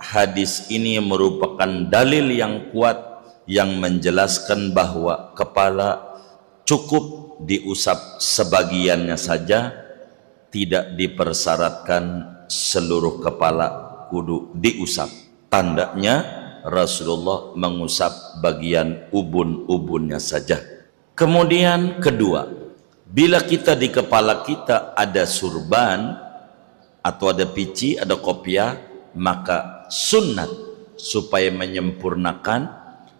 hadis ini merupakan dalil yang kuat yang menjelaskan bahwa kepala cukup diusap sebagiannya saja, tidak dipersyaratkan seluruh kepala kudu diusap. Tandanya Rasulullah mengusap bagian ubun-ubunnya saja. Kemudian kedua, bila kita di kepala kita ada surban atau ada pici, ada kopiah, maka sunnat supaya menyempurnakan,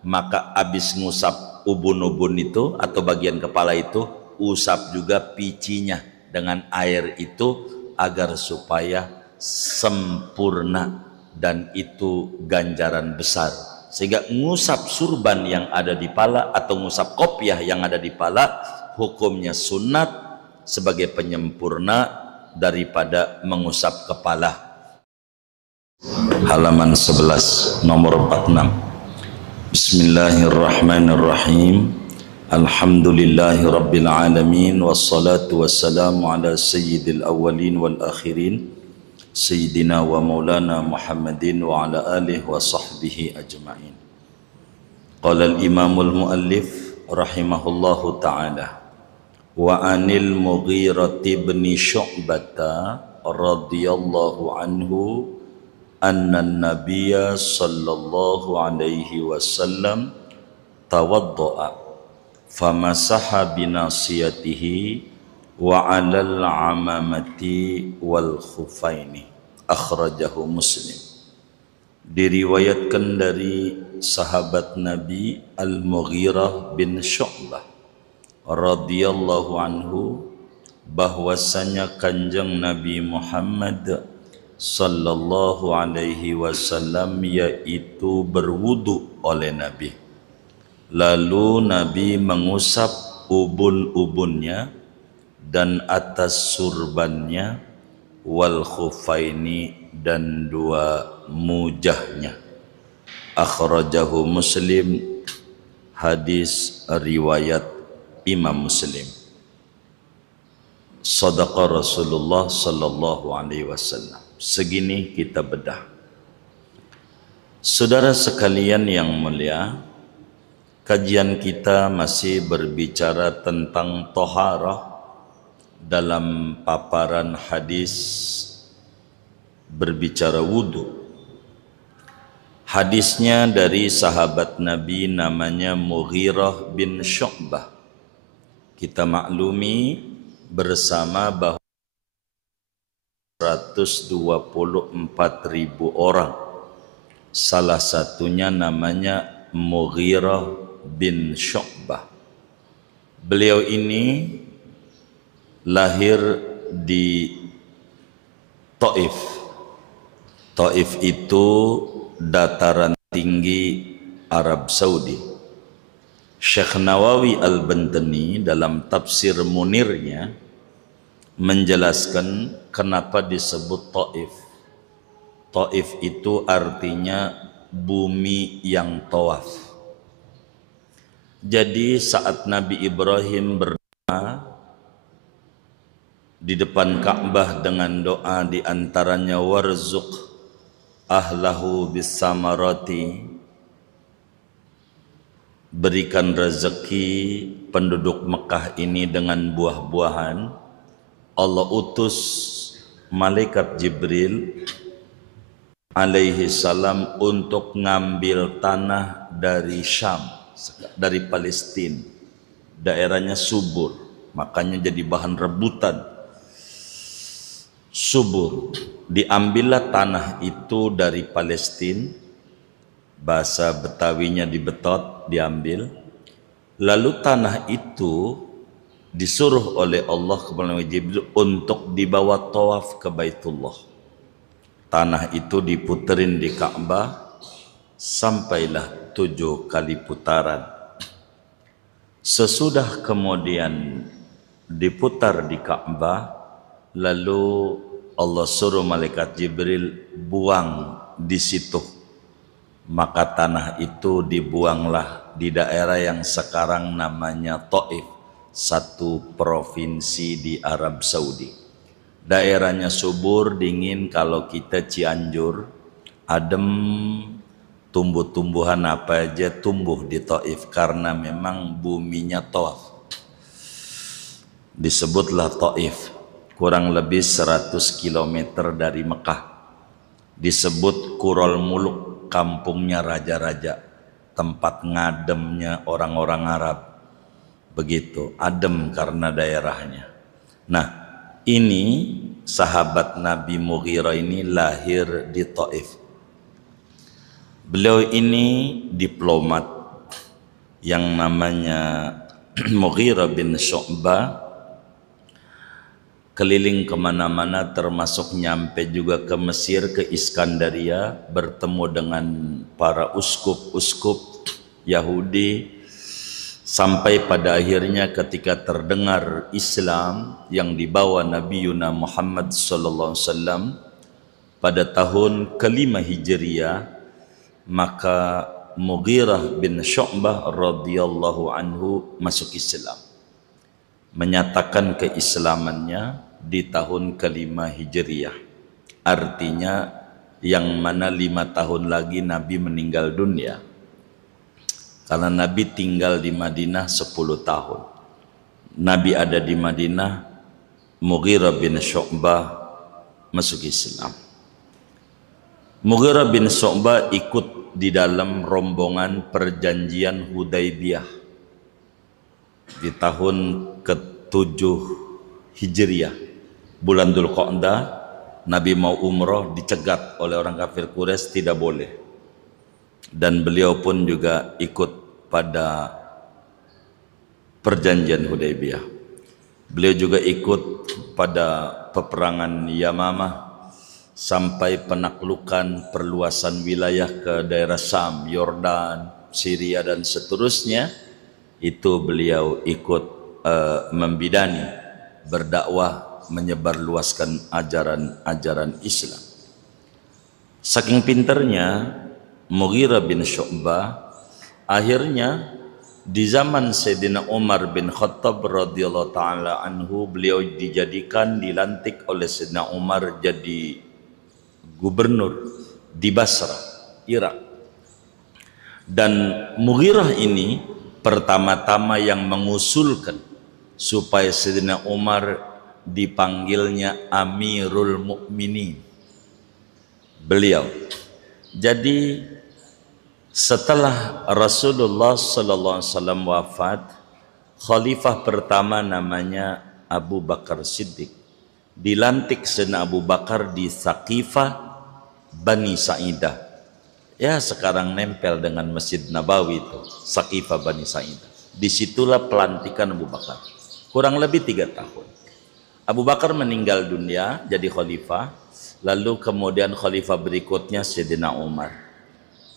maka habis ngusap ubun-ubun itu atau bagian kepala itu, usap juga picinya dengan air itu agar supaya sempurna, dan itu ganjaran besar. Sehingga ngusap surban yang ada di pala atau ngusap kopiah yang ada di pala hukumnya sunat sebagai penyempurna daripada mengusap kepala. Halaman 11 nomor 46. Bismillahirrahmanirrahim. Alhamdulillahi rabbil alamin, wassalatu wassalamu ala sayyidil awwalin wal akhirin, Sayyidina wa maulana Muhammadin wa ala alihi wa sahbihi ajma'in. Qala al-imamul muallif rahimahullahu ta'ala, wa anil Mughirah bin Syu'bah radhiyallahu anhu anna an-nabiyya sallallahu alaihi wasallam tawadda'a famasaha binasiyatihi wa 'alal 'amamati wal khufaini. Akhrajahu Muslim. Diriwayatkan dari sahabat Nabi Al-Mughirah bin Syu'bah radhiyallahu anhu bahwasanya kanjeng Nabi Muhammad sallallahu alaihi wasallam yaitu berwudu oleh Nabi, lalu Nabi mengusap ubun-ubunnya dan atas surbannya, wal khufaini dan dua mujahnya. Akhrajahu Muslim. Hadis riwayat Imam Muslim. Sadaqa Rasulullah sallallahu alaihi wasallam. Segini kita bedah. Saudara sekalian yang mulia, kajian kita masih berbicara tentang toharah dalam paparan hadis berbicara wudu. Hadisnya dari sahabat Nabi namanya Mughirah bin Syu'bah. Kita maklumi bersama bahwa 124.000 orang, salah satunya namanya Mughirah bin Syu'bah. Beliau ini lahir di Taif. Taif itu dataran tinggi Arab Saudi. Syekh Nawawi Al-Bantani dalam tafsir Munirnya menjelaskan kenapa disebut Taif. Taif itu artinya bumi yang tawaf. Jadi saat Nabi Ibrahim berdoa di depan Ka'bah dengan doa di antaranya warzuq ahlahu bisamarati, berikan rezeki penduduk Mekah ini dengan buah-buahan. Allah utus malaikat Jibril alaihi salam untuk ngambil tanah dari Syam, dari Palestina. Daerahnya subur, makanya jadi bahan rebutan. Subur, diambillah tanah itu dari Palestina, bahasa Betawinya dibetot, diambil. Lalu tanah itu disuruh oleh Allah kepada Jibril untuk dibawa tawaf ke Baitullah. Tanah itu diputerin di Ka'bah sampailah 7 kali putaran. Sesudah kemudian diputar di Ka'bah, lalu Allah suruh malaikat Jibril buang di situ. Maka tanah itu dibuanglah di daerah yang sekarang namanya Taif, satu provinsi di Arab Saudi. Daerahnya subur, dingin. Kalau kita Cianjur adem, tumbuh-tumbuhan apa aja tumbuh di Taif karena memang buminya Tawaf. Disebutlah Taif, kurang lebih 100 km dari Mekah. Disebut Qurul Muluk, kampungnya raja-raja, tempat ngademnya orang-orang Arab. Begitu, adem karena daerahnya. Nah, ini sahabat Nabi Mughirah ini lahir di Taif. Beliau ini diplomat yang namanya Mughirah bin Syu'bah, keliling kemana-mana termasuk nyampe juga ke Mesir, ke Iskandaria, bertemu dengan para uskup-uskup Yahudi, sampai pada akhirnya ketika terdengar Islam yang dibawa Nabi Yuna Muhammad sallallahu alaihi wasallam pada tahun ke-5 Hijriah, maka Mughirah bin Syu'bah radhiyallahu anhu masuk Islam, menyatakan keislamannya di tahun ke-5 Hijriah. Artinya yang mana 5 tahun lagi Nabi meninggal dunia, karena Nabi tinggal di Madinah 10 tahun. Nabi ada di Madinah, Mughirah bin Syu'bah masuk Islam. Mughirah bin Syu'bah ikut di dalam rombongan perjanjian Hudaybiyah di tahun ke-7 Hijriah, bulan Dzulqa'dah. Nabi mau umroh, dicegat oleh orang kafir Quraisy, tidak boleh. Dan beliau pun juga ikut pada perjanjian Hudaybiyah. Beliau juga ikut pada peperangan Yamamah, sampai penaklukan perluasan wilayah ke daerah Syam, Yordan, Syria dan seterusnya. Itu beliau ikut membidani, berdakwah, menyebarluaskan ajaran-ajaran Islam. Saking pinternya Mughirah bin Syu'bah, akhirnya di zaman Sayyidina Umar bin Khattab radhiyallahu taala anhu, beliau dilantik oleh Sayyidina Umar jadi gubernur di Basra, Irak. Dan Mughirah ini pertama-tama yang mengusulkan supaya Sayyidina Umar dipanggilnya Amirul Mukminin. Beliau. Jadi setelah Rasulullah sallallahu alaihi wasallam wafat, khalifah pertama namanya Abu Bakar Siddiq. Dilantik Sayyidina Abu Bakar di Saqifah Bani Sa'idah. Ya, sekarang nempel dengan Masjid Nabawi itu, Saqifah Bani Sa'idah. Disitulah pelantikan Abu Bakar. Kurang lebih 3 tahun. Abu Bakar meninggal dunia jadi khalifah. Lalu kemudian khalifah berikutnya Sayyidina Umar.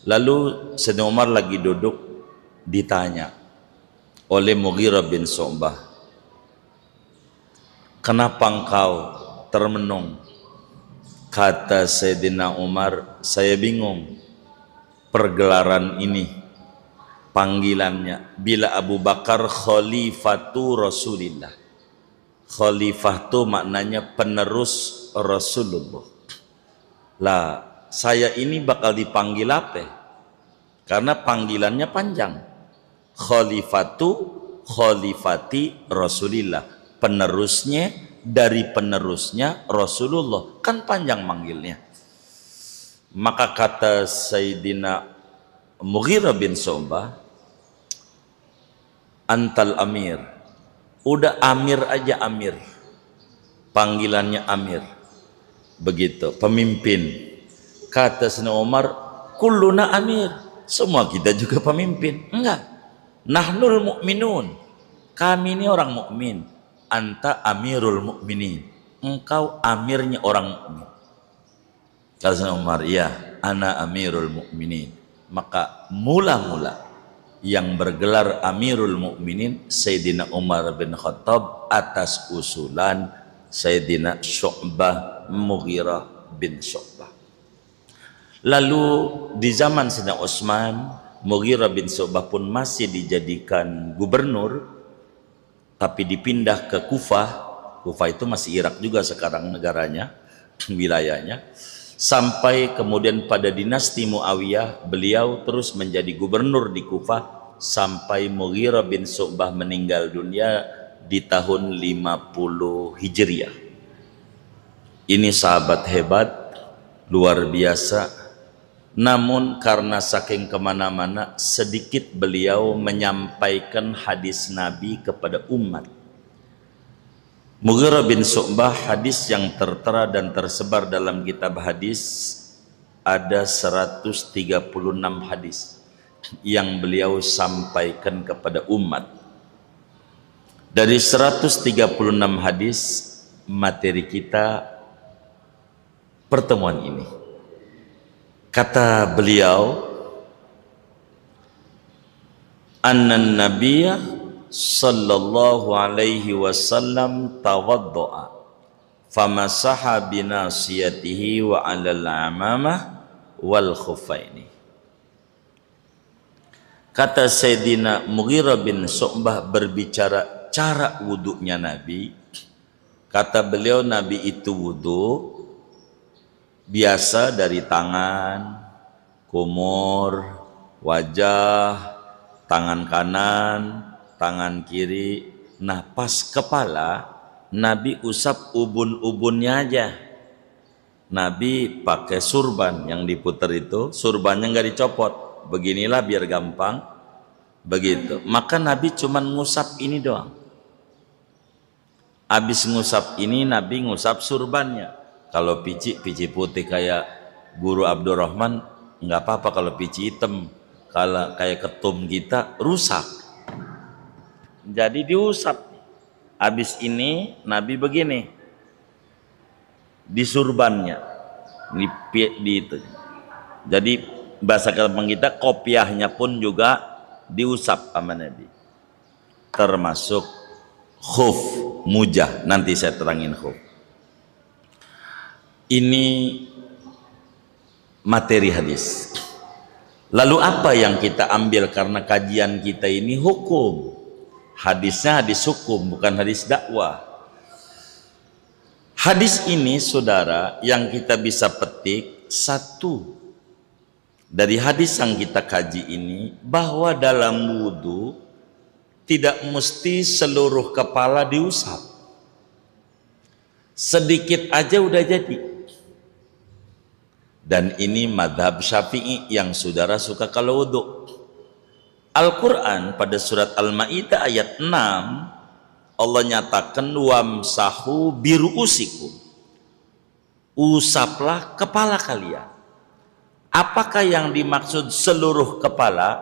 Lalu Sayyidina Umar lagi duduk, ditanya oleh Mughirah bin Syu'bah, "Kenapa engkau termenung?" Kata Sayyidina Umar, "Saya bingung pergelaran ini, panggilannya. Bila Abu Bakar khalifatu Rasulillah. Khalifah itu maknanya penerus Rasulullah. Lah, saya ini bakal dipanggil apa? Karena panggilannya panjang. Khalifati Rasulillah. Penerusnya dari penerusnya Rasulullah, kan panjang manggilnya." Maka kata Sayyidina Mughirah bin Syu'bah, "Antal Amir." Udah Amir aja, Amir. Panggilannya Amir. Begitu, pemimpin. Kata Sayyidina Umar, "Kulluna Amir." Semua kita juga pemimpin. Enggak. Nahnul mu'minun. Kami ini orang mukmin. Anta Amirul Mukminin. Engkau amirnya orang mukmin. Kata Sayyidina Umar, "Ya, ana Amirul Mukminin." Maka mula-mula yang bergelar Amirul Mukminin Sayyidina Umar bin Khattab atas usulan Sayyidina Syu'bah, Mughirah bin Syu'bah. Lalu di zaman Sayyidina Utsman, Mughirah bin Syu'bah pun masih dijadikan gubernur, tapi dipindah ke Kufah. Kufah itu masih Irak juga sekarang negaranya, wilayahnya. Sampai kemudian pada dinasti Muawiyah beliau terus menjadi gubernur di Kufah sampai Mughirah bin Syu'bah meninggal dunia di tahun 50 Hijriah. Ini sahabat hebat, luar biasa. Namun karena saking kemana-mana, sedikit beliau menyampaikan hadis Nabi kepada umat. Mughirah bin Syu'bah, hadis yang tertera dan tersebar dalam kitab hadis ada 136 hadis yang beliau sampaikan kepada umat. Dari 136 hadis materi kita pertemuan ini. Kata beliau, annan nabiyya sallallahu alaihi wasallam tawaddu'a famasaha binasiyatihi wa 'alal 'amamah wal khuffaini. Kata Sayyidina Mughirah bin Syu'bah berbicara cara wudunya Nabi. Kata beliau, Nabi itu wudu biasa dari tangan, kumur, wajah, tangan kanan, tangan kiri. Nah pas kepala Nabi usap ubun-ubunnya aja. Nabi pakai surban yang diputer itu, surbannya nggak dicopot. Beginilah biar gampang. Begitu. Maka Nabi cuman ngusap ini doang. Habis ngusap ini Nabi ngusap surbannya. Kalau pici putih kayak Guru Abdurrahman nggak apa-apa. Kalau pici hitam kalau kayak ketum kita rusak. Jadi diusap. Habis ini Nabi begini di surbannya, di itu. Jadi bahasa gampang kita kopiahnya pun juga diusap sama Nabi. Termasuk khuf, mujah. Nanti saya terangin khuf. Ini materi hadis. Lalu apa yang kita ambil karena kajian kita ini hukum? Hadisnya hadis hukum, bukan hadis dakwah. Hadis ini saudara yang kita bisa petik satu dari hadis yang kita kaji ini, bahwa dalam wudu tidak mesti seluruh kepala diusap. Sedikit aja udah jadi. Dan ini madhab Syafi'i yang saudara suka kalau wudu. Al-Quran pada surat Al-Ma'idah ayat 6 Allah nyatakan wamsahu biru'usikum, usaplah kepala kalian. Apakah yang dimaksud seluruh kepala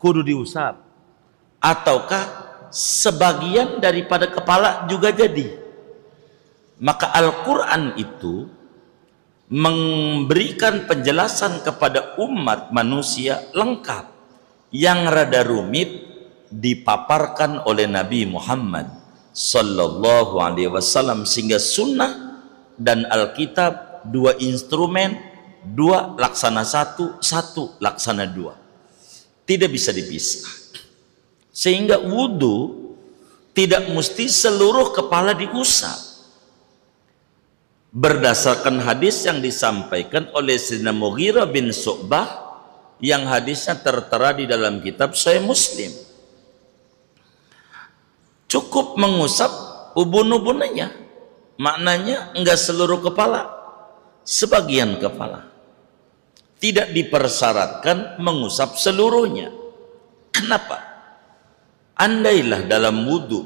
kudu diusap, ataukah sebagian daripada kepala juga jadi? Maka Al-Quran itu memberikan penjelasan kepada umat manusia lengkap. Yang rada rumit dipaparkan oleh Nabi Muhammad sallallahu alaihi wasallam, sehingga sunnah dan Alkitab dua instrumen, dua laksana satu, satu laksana dua, tidak bisa dipisah. Sehingga wudu tidak mesti seluruh kepala diusap. Berdasarkan hadis yang disampaikan oleh Sayyidina Mughirah bin Syu'bah yang hadisnya tertera di dalam kitab Sahih Muslim, cukup mengusap ubun-ubunnya. Maknanya enggak seluruh kepala, sebagian kepala. Tidak dipersyaratkan mengusap seluruhnya. Kenapa? Andailah dalam wudu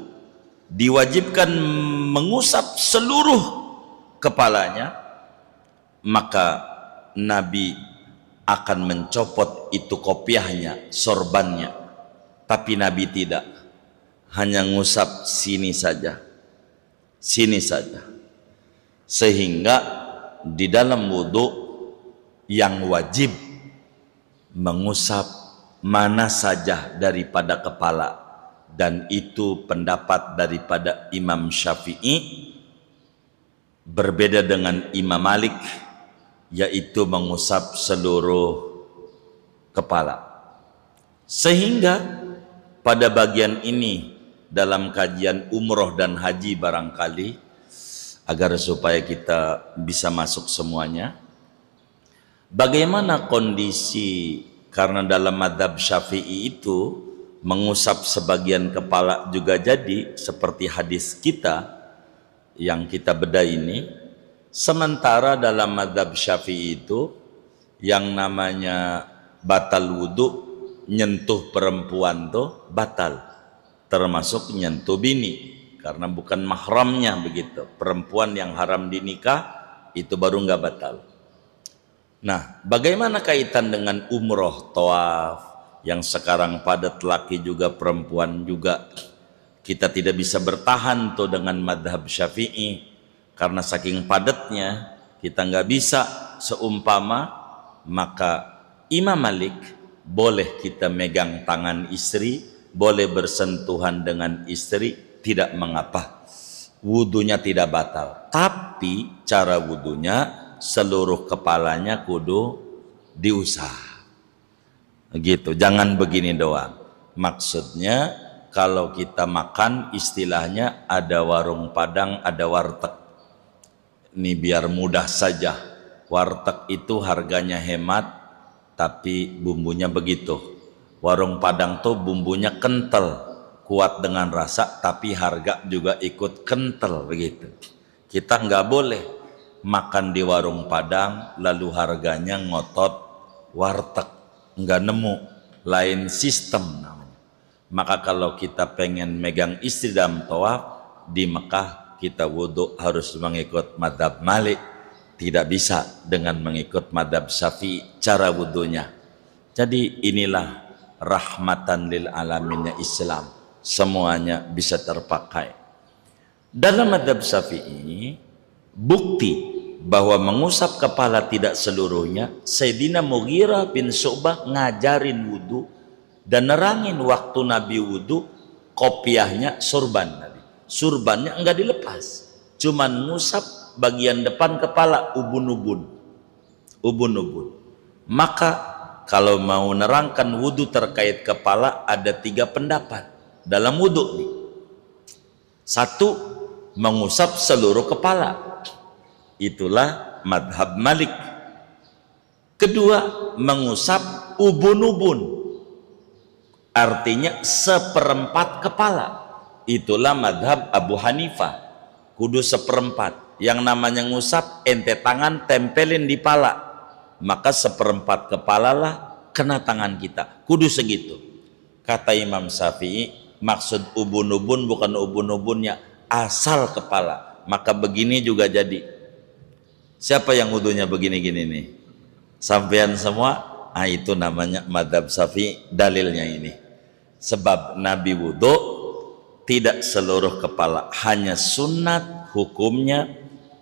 diwajibkan mengusap seluruh kepalanya, maka Nabi akan mencopot itu kopiahnya, sorbannya. Tapi Nabi tidak, hanya ngusap sini saja, sini saja. Sehingga di dalam wudu yang wajib mengusap mana saja daripada kepala, dan itu pendapat daripada Imam Syafi'i, berbeda dengan Imam Malik, yaitu mengusap seluruh kepala. Sehingga pada bagian ini dalam kajian umroh dan haji barangkali agar supaya kita bisa masuk semuanya. Bagaimana kondisi, karena dalam mazhab Syafi'i itu mengusap sebagian kepala juga jadi seperti hadis kita yang kita bedah ini. Sementara dalam mazhab Syafi'i itu yang namanya batal wudu, nyentuh perempuan tuh batal, termasuk nyentuh bini, karena bukan mahramnya begitu. Perempuan yang haram dinikah itu baru nggak batal. Nah, bagaimana kaitan dengan umroh, tawaf yang sekarang padat laki juga perempuan juga? Kita tidak bisa bertahan tuh dengan madhab Syafi'i karena saking padatnya kita nggak bisa. Seumpama maka Imam Malik boleh kita megang tangan istri, boleh bersentuhan dengan istri, tidak mengapa, wudunya tidak batal. Tapi cara wudunya seluruh kepalanya kudu diusap gitu, jangan begini doang. Maksudnya kalau kita makan istilahnya ada warung Padang, ada warteg. Ini biar mudah saja, warteg itu harganya hemat tapi bumbunya begitu. Warung Padang tuh bumbunya kental, kuat dengan rasa, tapi harga juga ikut kental begitu. Kita nggak boleh makan di warung Padang lalu harganya ngotot warteg, nggak nemu, lain sistem namanya. Maka kalau kita pengen megang istri dalam tawaf di Mekah, kita wudhu harus mengikut madhab Malik, tidak bisa dengan mengikut madhab Syafi'i cara wudhunya. Jadi inilah rahmatan lil alaminnya Islam, semuanya bisa terpakai. Dalam madhab Syafi'i, bukti bahwa mengusap kepala tidak seluruhnya, Sayyidina Mughirah bin Syu'bah ngajarin wudu dan nerangin waktu Nabi wudu, kopiahnya surban Nabi. Surbannya enggak dilepas, cuman ngusap bagian depan kepala, ubun-ubun. Maka kalau mau nerangkan wudu terkait kepala ada 3 pendapat dalam wudu nih. 1, mengusap seluruh kepala, itulah madhab Malik. 2, mengusap ubun-ubun, artinya seperempat kepala, itulah madhab Abu Hanifah, kudu seperempat. Yang namanya ngusap, ente tangan tempelin di pala, maka seperempat kepala lah kena tangan kita, kudu segitu. Kata Imam Syafi'i, maksud ubun-ubun bukan ubun-ubunnya, asal kepala, maka begini juga jadi. Siapa yang wudunya begini-gini nih? Sampean semua? Ah, itu namanya madhab Syafi'i, dalilnya ini. Sebab Nabi wudu tidak seluruh kepala, hanya sunat hukumnya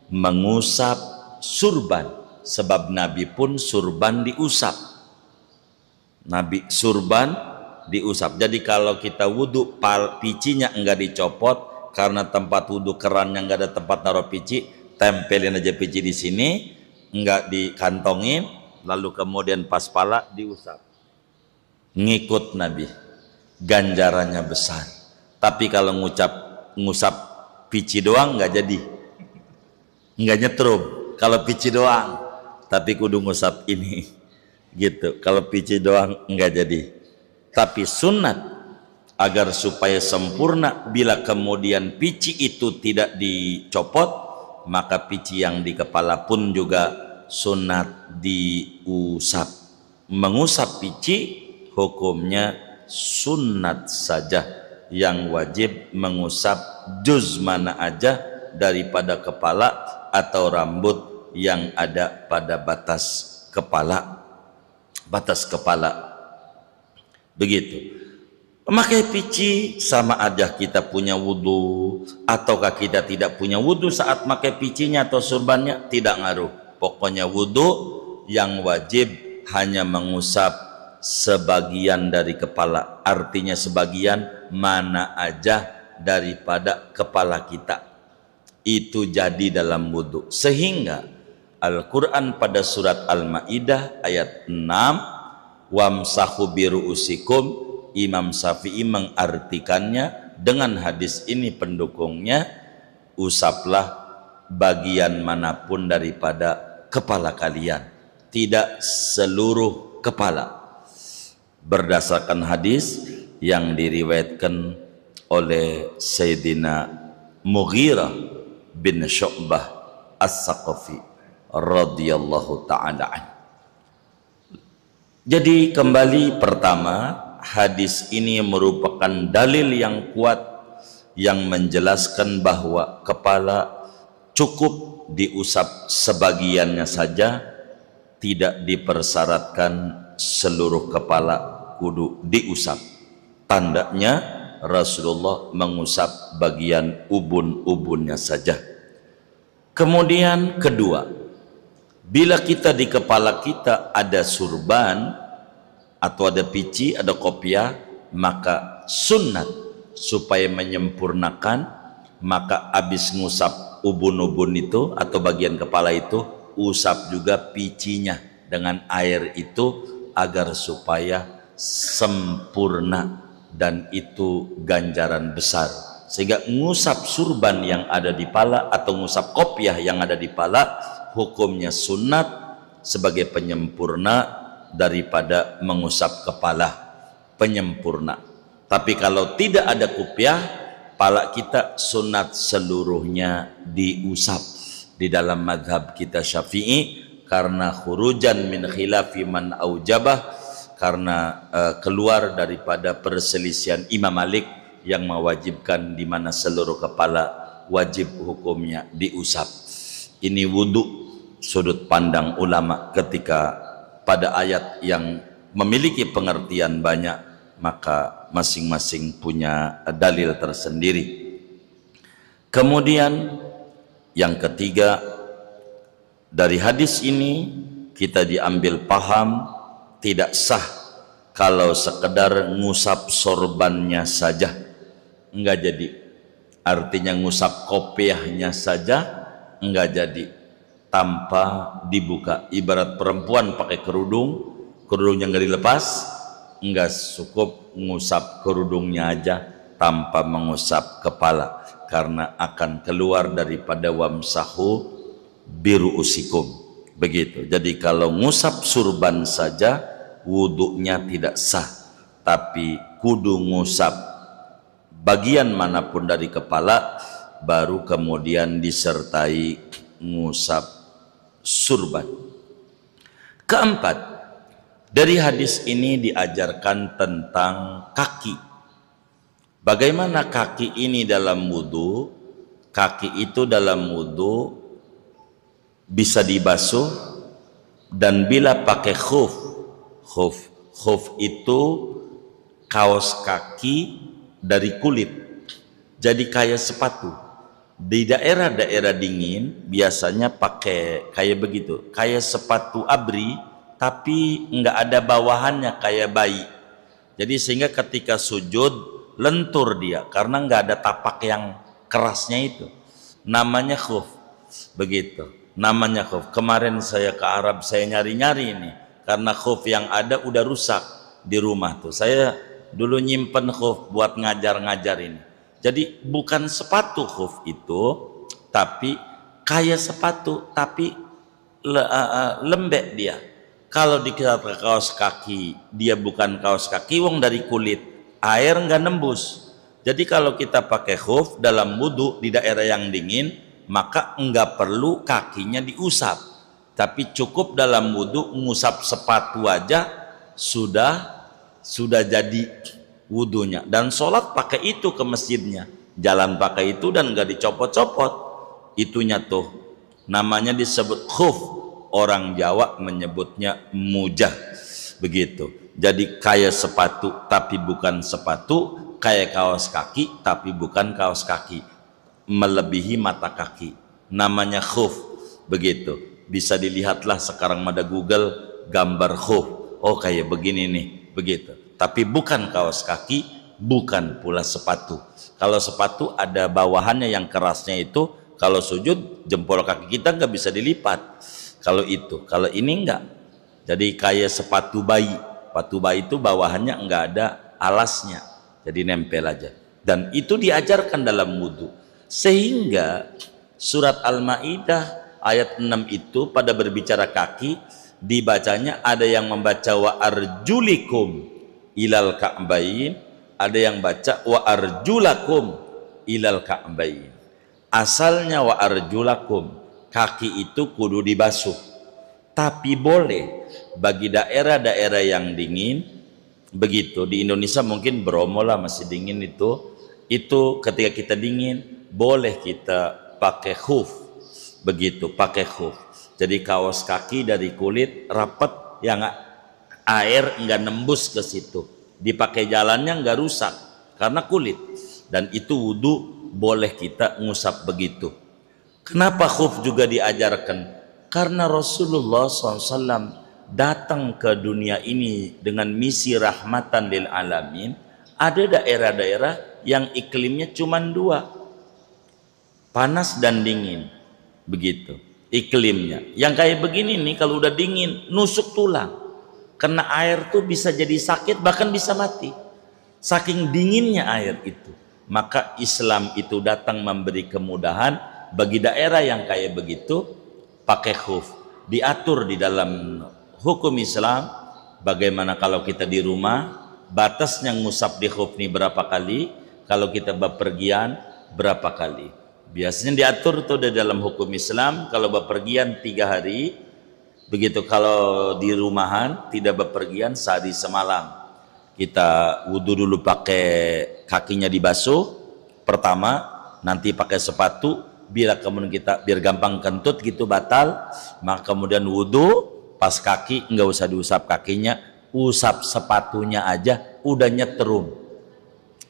mengusap surban. Sebab Nabi pun surban diusap. Nabi surban diusap. Jadi kalau kita wudu, picinya enggak dicopot, karena tempat wudu kerannya enggak ada tempat naruh pici, tempelin aja pici di sini, enggak dikantongin, lalu kemudian pas pala diusap. Ngikut Nabi, ganjarannya besar. Tapi kalau ngusap pici doang enggak jadi, enggak nyetrum. Kalau pici doang, tapi kudu ngusap ini, gitu. Kalau pici doang enggak jadi. Tapi sunat agar supaya sempurna, bila kemudian pici itu tidak dicopot, maka pici yang di kepala pun juga sunat diusap. Mengusap pici hukumnya sunat saja, yang wajib mengusap juz mana aja daripada kepala atau rambut yang ada pada batas kepala. Begitu. Memakai pici sama aja kita punya wudu ataukah kita tidak punya wudu saat pakai picinya atau surbannya, tidak ngaruh. Pokoknya wudu yang wajib hanya mengusap sebagian dari kepala, artinya sebagian mana aja daripada kepala kita, itu jadi dalam wudu. Sehingga Al-Quran pada surat Al-Ma'idah ayat 6, wamsahu biru'usikum, Imam Syafi'i mengartikannya dengan hadis ini pendukungnya, usaplah bagian manapun daripada kepala kalian, tidak seluruh kepala, berdasarkan hadis yang diriwayatkan oleh Sayyidina Mughirah bin Syu'bah As-Saqafi radhiyallahu ta'ala anhu. Jadi kembali, pertama, hadis ini merupakan dalil yang kuat yang menjelaskan bahwa kepala cukup diusap sebagiannya saja, tidak dipersyaratkan seluruh kepala kudu diusap. Tandanya Rasulullah mengusap bagian ubun-ubunnya saja. Kemudian kedua, bila kita di kepala kita ada surban atau ada pici, ada kopiah, maka sunnat supaya menyempurnakan, maka habis ngusap ubun-ubun itu atau bagian kepala itu, usap juga picinya dengan air itu agar supaya sempurna, dan itu ganjaran besar. Sehingga ngusap surban yang ada di pala atau ngusap kopiah yang ada di pala hukumnya sunat sebagai penyempurna daripada mengusap kepala, penyempurna. Tapi kalau tidak ada kopiah, pala kita sunat seluruhnya diusap. Di dalam mazhab kita Syafi'i, karena khurujan min khilafi man aujabah, karena keluar daripada perselisihan Imam Malik yang mewajibkan di mana seluruh kepala wajib hukumnya diusap. Ini wudu sudut pandang ulama ketika pada ayat yang memiliki pengertian banyak, maka masing-masing punya dalil tersendiri. Kemudian yang ketiga, dari hadis ini kita diambil paham tidak sah kalau sekedar ngusap sorbannya saja, enggak jadi. Artinya ngusap kopiahnya saja enggak jadi, tanpa dibuka. Ibarat perempuan pakai kerudung, kerudungnya enggak dilepas, enggak cukup ngusap kerudungnya aja tanpa mengusap kepala, karena akan keluar daripada wamsahu biru'usikum. Begitu. Jadi kalau ngusap surban saja wuduknya tidak sah, tapi kudu ngusap bagian manapun dari kepala, baru kemudian disertai ngusap surban. Keempat, dari hadis ini diajarkan tentang kaki. Bagaimana kaki ini dalam wudu? Kaki itu dalam wudu bisa dibasuh, dan bila pakai khuf itu kaos kaki dari kulit, jadi kayak sepatu. Di daerah-daerah dingin biasanya pakai kayak begitu, kayak sepatu abri, tapi enggak ada bawahannya kayak bayi. Jadi sehingga ketika sujud lentur dia karena enggak ada tapak yang kerasnya itu. Namanya khuf. Begitu. Namanya khuf. Kemarin saya ke Arab, saya nyari-nyari ini karena khuf yang ada udah rusak di rumah tuh. Saya dulu nyimpen khuf buat ngajar-ngajar ini. Jadi bukan sepatu khuf itu, tapi kayak sepatu, tapi lembek dia. Kalau dikira kaos kaki, dia bukan kaos kaki, wong dari kulit, air nggak nembus. Jadi kalau kita pakai khuf dalam wudu di daerah yang dingin, maka enggak perlu kakinya diusap, tapi cukup dalam wudu ngusap sepatu aja sudah jadi wudunya. Dan sholat pakai itu ke masjidnya, jalan pakai itu dan enggak dicopot-copot itunya tuh, namanya disebut khuf. Orang Jawa menyebutnya mujah. Begitu. Jadi kayak sepatu tapi bukan sepatu, kayak kaos kaki tapi bukan kaos kaki, melebihi mata kaki, namanya khuf. Begitu. Bisa dilihatlah sekarang ada Google gambar khuf, oh kayak begini nih, begitu. Tapi bukan kaos kaki, bukan pula sepatu. Kalau sepatu ada bawahannya yang kerasnya itu, kalau sujud jempol kaki kita nggak bisa dilipat. Kalau itu, kalau ini enggak. Jadi kayak sepatu bayi. Sepatu bayi itu bawahannya enggak ada alasnya, jadi nempel aja. Dan itu diajarkan dalam wudu. Sehingga Surat Al-Maidah ayat 6 itu pada berbicara kaki, dibacanya ada yang membaca wa arjulikum ilal ka'bain, ada yang baca wa arjulakum ilal ka'bain. Asalnya wa arjulakum, kaki itu kudu dibasuh. Tapi boleh bagi daerah-daerah yang dingin, begitu. Di Indonesia mungkin Bromo lah masih dingin itu ketika kita dingin boleh kita pakai khuf, begitu, pakai khuf. Jadi kaos kaki dari kulit rapat, yang air enggak nembus ke situ, dipakai jalannya enggak rusak karena kulit, dan itu wudu boleh kita ngusap begitu. Kenapa khuf juga diajarkan? Karena Rasulullah SAW datang ke dunia ini dengan misi rahmatan lil alamin. Ada daerah-daerah yang iklimnya cuma dua, panas dan dingin, begitu iklimnya. Yang kayak begini nih kalau udah dingin nusuk tulang, kena air tuh bisa jadi sakit, bahkan bisa mati, saking dinginnya air itu. Maka Islam itu datang memberi kemudahan bagi daerah yang kayak begitu, pakai khuf. Diatur di dalam hukum Islam bagaimana kalau kita di rumah, batasnya ngusap di khuf ini berapa kali, kalau kita bepergian berapa kali. Biasanya diatur tuh di dalam hukum Islam, kalau bepergian 3 hari, begitu. Kalau di rumahan tidak bepergian sehari semalam. Kita wudu dulu pakai kakinya dibasuh pertama, nanti pakai sepatu, biar kemudian kita biar gampang kentut gitu batal, maka kemudian wudu pas kaki enggak usah diusap kakinya, usap sepatunya aja udah nyetrum,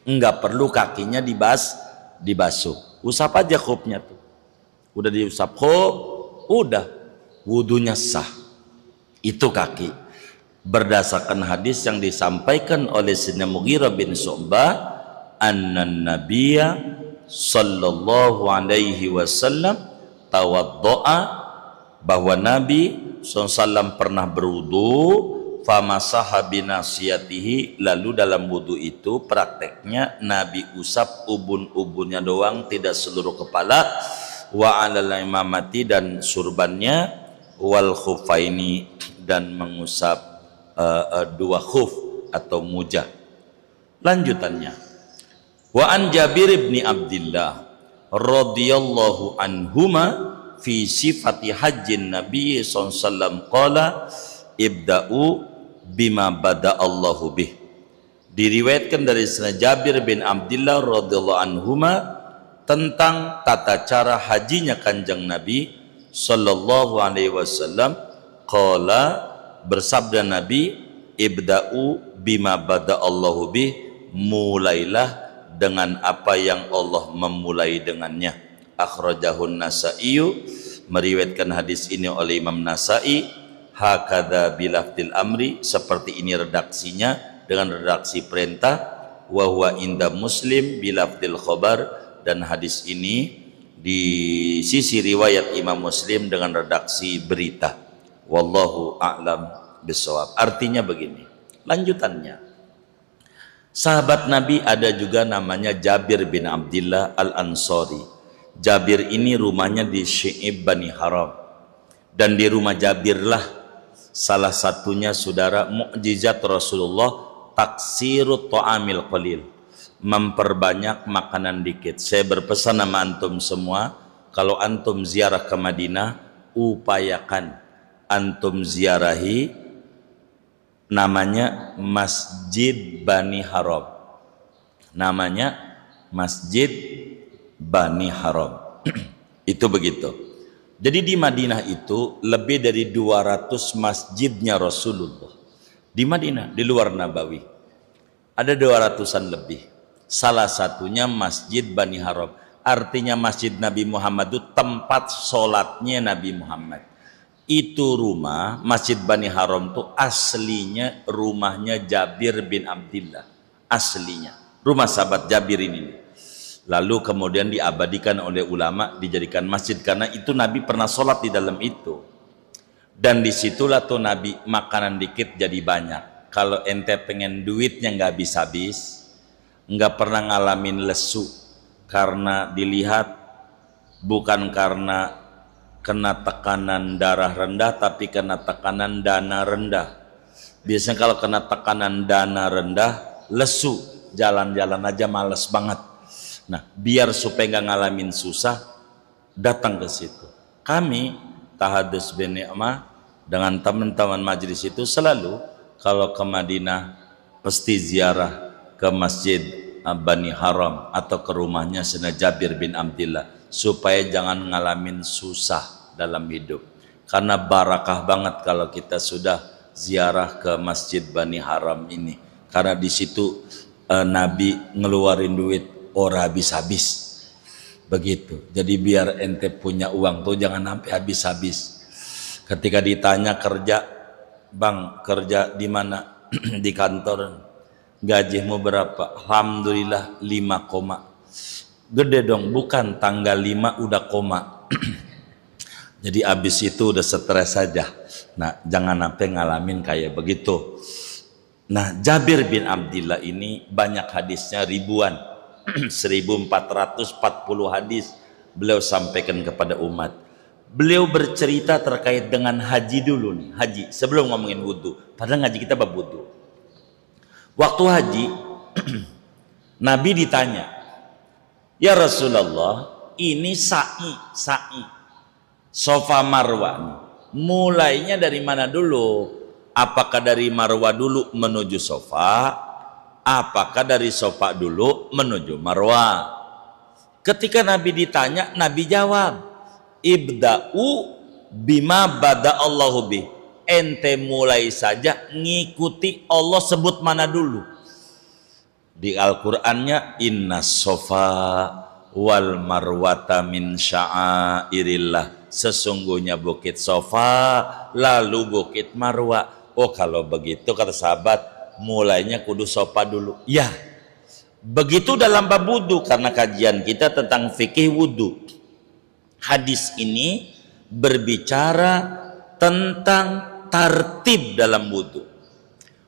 enggak perlu kakinya dibasuh, usap aja khufnya tuh, udah diusap khuf, udah wudunya sah. Itu kaki. Berdasarkan hadis yang disampaikan oleh Sayyidina Mughirah bin Syu'bah, annan nabiyya sallallahu alaihi wasallam tawaddo'a, bahwa Nabi SAW pernah berwudu, famasaha binasiyatihi, lalu dalam wudu itu prakteknya Nabi usap ubun-ubunnya doang, tidak seluruh kepala, wa alal imamati, dan surbannya, wal khufaini, dan mengusap 2 khuf atau mujah. Lanjutannya, wa an Jabir bin Abdullah radhiyallahu anhuma fi sifati hajjin Nabi sallallahu alaihi wasallam qala ibda'u bima bada Allahu bih. Diriwayatkan dari Sayyidina Jabir bin Abdullah radhiyallahu anhuma tentang tata cara hajinya Kanjeng Nabi sallallahu alaihi wasallam. Qala, bersabda Nabi, ibda'u bima bada Allahu bih, mulailah dengan apa yang Allah memulai dengannya. Akhrajahun Nasaiyu, meriwayatkan hadis ini oleh Imam Nasai. Hakadha bilafdil amri, seperti ini redaksinya dengan redaksi perintah. Wa huwa inda Muslim bilafdil khobar, dan hadis ini di sisi riwayat Imam Muslim dengan redaksi berita. Wallahu a'lam bishawab. Artinya begini, lanjutannya, sahabat Nabi ada juga namanya Jabir bin Abdullah Al-Ansari. Jabir ini rumahnya di Syi'ib Bani Haram, dan di rumah Jabirlah salah satunya saudara mukjizat Rasulullah, taksirut ta'amil qalil, memperbanyak makanan dikit. Saya berpesan sama antum semua, kalau antum ziarah ke Madinah, upayakan antum ziarahi namanya Masjid Bani Haram. Namanya Masjid Bani Haram. Itu begitu. Jadi di Madinah itu lebih dari 200 masjidnya Rasulullah. Di Madinah, di luar Nabawi, ada 200-an lebih. Salah satunya Masjid Bani Haram. Artinya Masjid Nabi Muhammad itu tempat sholatnya Nabi Muhammad. Itu rumah Masjid Bani Haram itu aslinya rumahnya Jabir bin Abdullah, aslinya rumah sahabat Jabir ini. Lalu kemudian diabadikan oleh ulama, dijadikan masjid karena itu Nabi pernah sholat di dalam itu. Dan disitulah tuh Nabi makanan dikit jadi banyak. Kalau ente pengen duitnya nggak habis-habis, nggak pernah ngalamin lesu, karena dilihat bukan karena kena tekanan darah rendah, tapi kena tekanan dana rendah. Biasanya kalau kena tekanan dana rendah, lesu, jalan-jalan aja males banget. Nah, biar supaya nggak ngalamin susah, datang ke situ. Kami Tahadus bin Ni'mah dengan teman-teman majelis itu selalu kalau ke Madinah pasti ziarah ke Masjid Bani Haram atau ke rumahnya Sayyidina Jabir bin Abdillah supaya jangan ngalamin susah dalam hidup. Karena barakah banget kalau kita sudah ziarah ke Masjid Bani Haram ini. Karena di situ Nabi ngeluarin duit ora habis-habis. Begitu. Jadi biar ente punya uang tuh jangan sampai habis-habis. Ketika ditanya kerja, "Bang, kerja di mana?" Di kantor. "Gajimu berapa?" "Alhamdulillah 5 koma." Gede dong, bukan tanggal 5 udah koma. Jadi abis itu udah stres saja. Nah, jangan sampai ngalamin kayak begitu. Nah, Jabir bin Abdillah ini banyak hadisnya, ribuan. 1440 hadis beliau sampaikan kepada umat. Beliau bercerita terkait dengan haji dulu nih, haji sebelum ngomongin wudhu. Padahal ngaji kita bab wudhu. Waktu haji, Nabi ditanya, "Ya Rasulullah, ini sa'i, Safa Marwah nih. Mulainya dari mana dulu? Apakah dari Marwah dulu menuju Safa? Apakah dari Safa dulu menuju Marwah?" Ketika Nabi ditanya, Nabi jawab, "Ibda'u bima bada Allahu bih." Ente mulai saja ngikuti Allah sebut mana dulu. Di Al-Qur'annya, "Inna Safa wal Marwata min sya'airillah." Sesungguhnya bukit Safa lalu bukit Marwah. Oh, kalau begitu kata sahabat, mulainya kudu Safa dulu. Ya, begitu dalam bab wudu, karena kajian kita tentang fikih wudu. Hadis ini berbicara tentang tartib dalam wudu.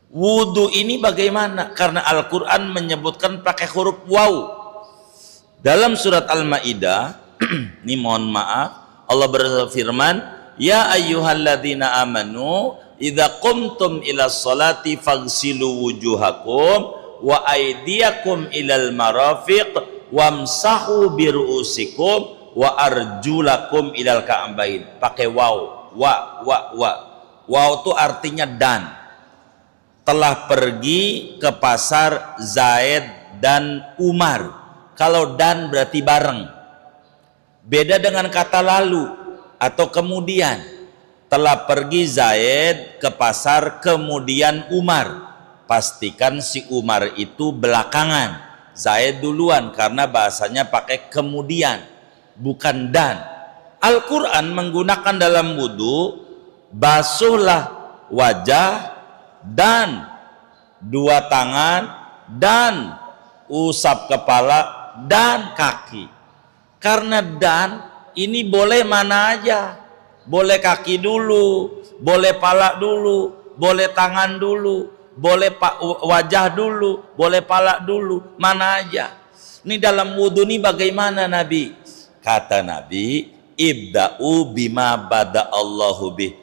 Wudu ini bagaimana? Karena Al-Quran menyebutkan pakai huruf waw. Dalam surat Al-Ma'idah, ini mohon maaf, Allah berfirman, "Ya ayyuhalladzina amanu idza qumtum ila sholati faghsilu wujuhakum wa aydiyakum ilal marafiq wamsahu biru'usikum wa arjulakum ilal ka'bain." Pakai waw, wa. Waw itu artinya dan. Telah pergi ke pasar Zaid dan Umar. Kalau dan berarti bareng. Beda dengan kata lalu atau kemudian. Telah pergi Zaid ke pasar kemudian Umar. Pastikan si Umar itu belakangan, Zaid duluan, karena bahasanya pakai kemudian, bukan dan. Al-Quran menggunakan dalam wudu, basuhlah wajah dan dua tangan dan usap kepala dan kaki. Karena dan ini boleh mana aja. Boleh kaki dulu, boleh pala dulu, boleh tangan dulu, boleh wajah dulu, boleh pala dulu, mana aja. Ini dalam wudu ini bagaimana Nabi? Kata Nabi, "Ibda'u bima bada Allahu bih."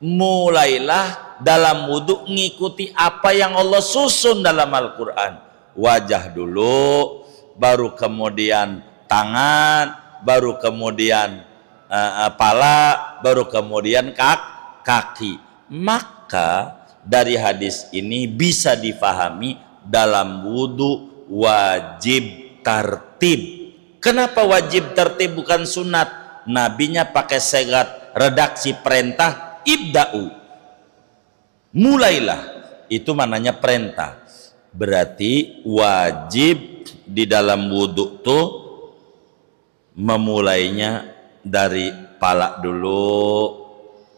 Mulailah dalam wudu ngikuti apa yang Allah susun dalam Al-Quran. Wajah dulu, baru kemudian tangan, baru kemudian pala, baru kemudian kaki. Maka dari hadis ini bisa difahami dalam wudu wajib tertib. Kenapa wajib tertib bukan sunat? Nabinya pakai segat redaksi perintah, ibda'u, mulailah, itu mananya perintah. Berarti wajib di dalam wudhu tuh memulainya dari pala dulu,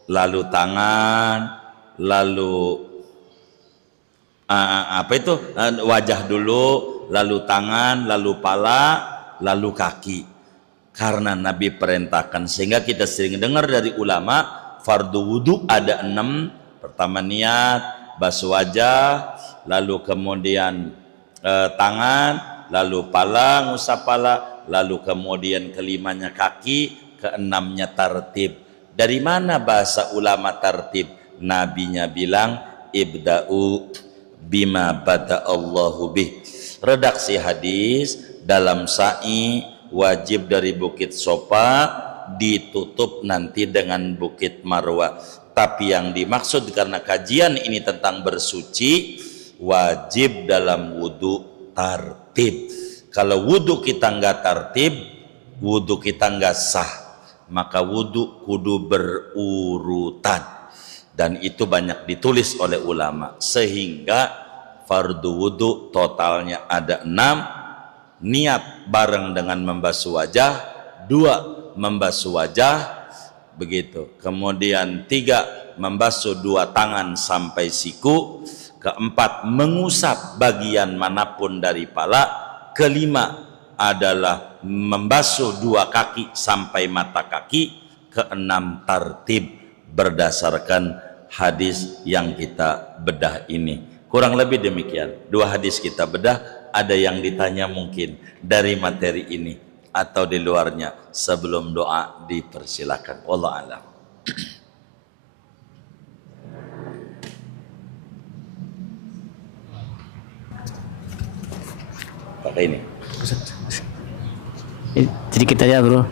lalu tangan, lalu wajah dulu, lalu tangan, lalu pala, lalu kaki. Karena Nabi perintahkan, sehingga kita sering dengar dari ulama, fardu wudu ada 6. Pertama niat, basuh wajah, lalu kemudian tangan, lalu pala, ngusap pala, lalu kemudian kelimanya kaki, keenamnya tartib. Dari mana bahasa ulama tartib? Nabinya bilang ibda'u bima bada'allahu bih. Redaksi hadis dalam sa'i wajib dari Bukit Sofa ditutup nanti dengan Bukit Marwah. Tapi yang dimaksud karena kajian ini tentang bersuci, wajib dalam wudu tartib. Kalau wudu kita nggak tartib, wudu kita nggak sah. Maka wudu kudu berurutan. Dan itu banyak ditulis oleh ulama. Sehingga fardu wudu totalnya ada 6. Niat bareng dengan membasuh wajah. 2. Membasuh wajah. Begitu. Kemudian 3. Membasuh 2 tangan sampai siku. Keempat, mengusap bagian manapun dari pala. Kelima adalah membasuh 2 kaki sampai mata kaki. Keenam, tartib berdasarkan hadis yang kita bedah ini. Kurang lebih demikian. 2 hadis kita bedah. Ada yang ditanya mungkin dari materi ini atau di luarnya. Sebelum doa dipersilakan. Wallahu a'lam. Pakai ini. Sedikit aja bro.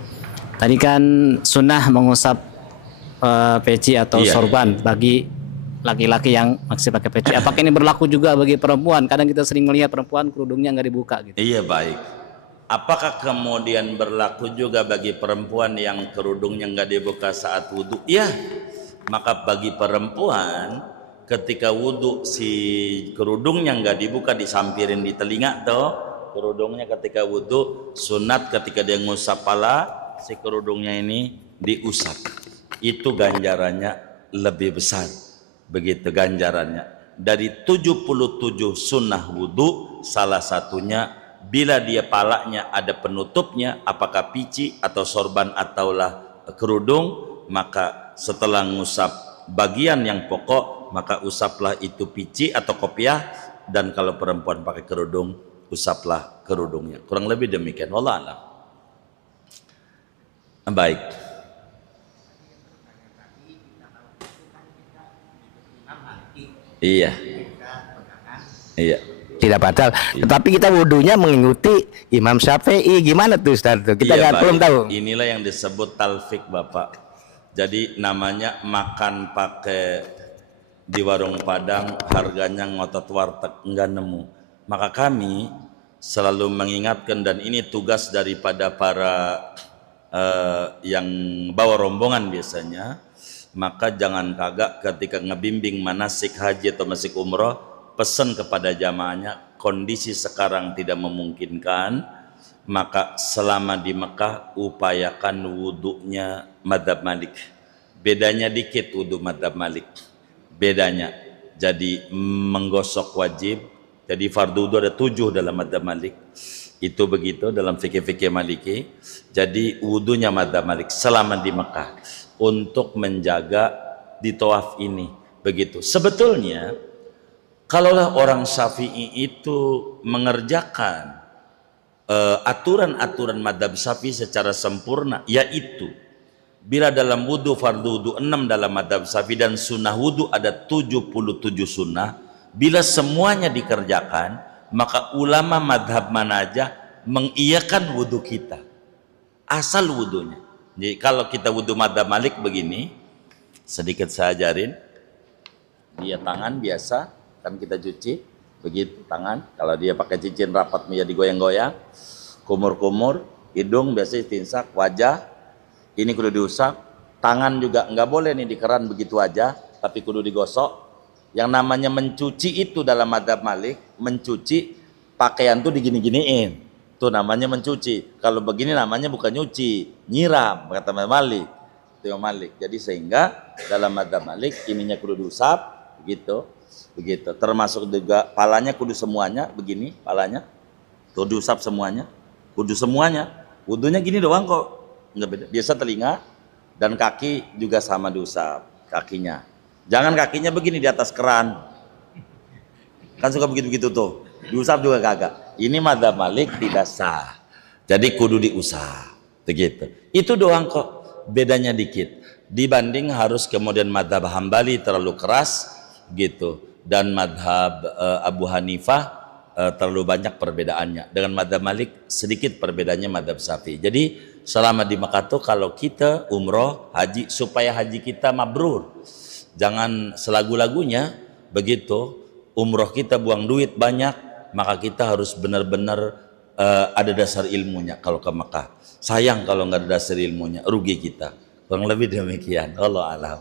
Tadi kan sunnah mengusap peci atau sorban bagi laki-laki yang masih pakai peci. Apakah ini berlaku juga bagi perempuan? Kadang kita sering melihat perempuan kerudungnya nggak dibuka gitu. Iya, baik. Apakah kemudian berlaku juga bagi perempuan yang kerudungnya nggak dibuka saat wudhu? Iya. Maka bagi perempuan ketika wudhu si kerudungnya nggak dibuka, disampirin di telinga tuh kerudungnya ketika wudhu. Sunat ketika dia ngusap pala, si kerudungnya ini diusap. Itu ganjarannya lebih besar. Begitu ganjarannya. Dari 77 sunnah wudhu, salah satunya bila dia palanya ada penutupnya, apakah pici atau sorban ataulah kerudung, maka setelah ngusap bagian yang pokok, maka usaplah itu pici atau kopiah. Dan kalau perempuan pakai kerudung, usaplah kerudungnya. Kurang lebih demikian. Wallahu a'lam. Baik. Iya. Iya. Tidak batal. Tetapi kita wudunya mengikuti Imam Syafi'i. Gimana tuh Ustaz? Kita belum tahu. Inilah yang disebut talfik Bapak. Jadi namanya makan pakai di warung Padang, harganya ngotot warteg, enggak nemu. Maka kami selalu mengingatkan, dan ini tugas daripada para yang bawa rombongan biasanya. Maka jangan kagak ketika ngebimbing manasik haji atau manasik umroh, pesan kepada jamaahnya, kondisi sekarang tidak memungkinkan, maka selama di Mekah upayakan wudhunya madzhab Malik. Bedanya dikit wudhu madzhab Malik. Bedanya, jadi menggosok wajib. Jadi fardu wudhu ada 7 dalam madzhab Malik. Itu begitu dalam fikih-fikih Maliki. Jadi wudhunya madzhab Malik selama di Mekah untuk menjaga di tawaf ini. Begitu. Sebetulnya kalaulah orang Syafi'i itu mengerjakan aturan-aturan madzhab Syafi'i secara sempurna, yaitu bila dalam wudhu fardu wudhu 6 dalam madzhab Syafi'i dan sunnah wudhu ada 77 sunnah, bila semuanya dikerjakan, maka ulama madzhab mana aja mengiyakan wudhu kita, asal wudhunya. Jadi kalau kita wudhu madzhab Malik begini, sedikit saya ajarin, dia tangan biasa kan kita cuci begitu tangan. Kalau dia pakai cincin rapat menjadi goyang-goyang, kumur-kumur, hidung biasa tinsak, wajah ini kudu diusap, tangan juga nggak boleh nih di keran begitu aja, tapi kudu digosok. Yang namanya mencuci itu dalam madzhab Malik, mencuci pakaian tuh digini-giniin, itu namanya mencuci. Kalau begini namanya bukan nyuci, nyiram kata Malik. Itu Malik. Jadi sehingga dalam madzhab Malik ininya kudu diusap begitu. Begitu. Termasuk juga palanya kudu semuanya begini, palanya kudu diusap semuanya. Kudu semuanya. Wudunya gini doang kok. Enggak beda. Biasa telinga dan kaki juga sama diusap kakinya. Jangan kakinya begini di atas keran. Kan suka begitu-begitu tuh. Diusap juga kagak. Ini madzhab Malik tidak sah. Jadi kudu diusap begitu. Itu doang kok, bedanya dikit. Dibanding harus kemudian madhab Hambali terlalu keras gitu, dan madhab Abu Hanifah terlalu banyak perbedaannya. Dengan madhab Malik sedikit perbedaannya madhab Syafi'i. Jadi selama di Mekah tuh kalau kita umroh, haji, supaya haji kita mabrur, jangan selagu-lagunya begitu. Umroh kita buang duit banyak, maka kita harus benar-benar ada dasar ilmunya kalau ke Mekah. Sayang kalau nggak ada dasar ilmunya, rugi kita. Kurang lebih demikian. Allah alam.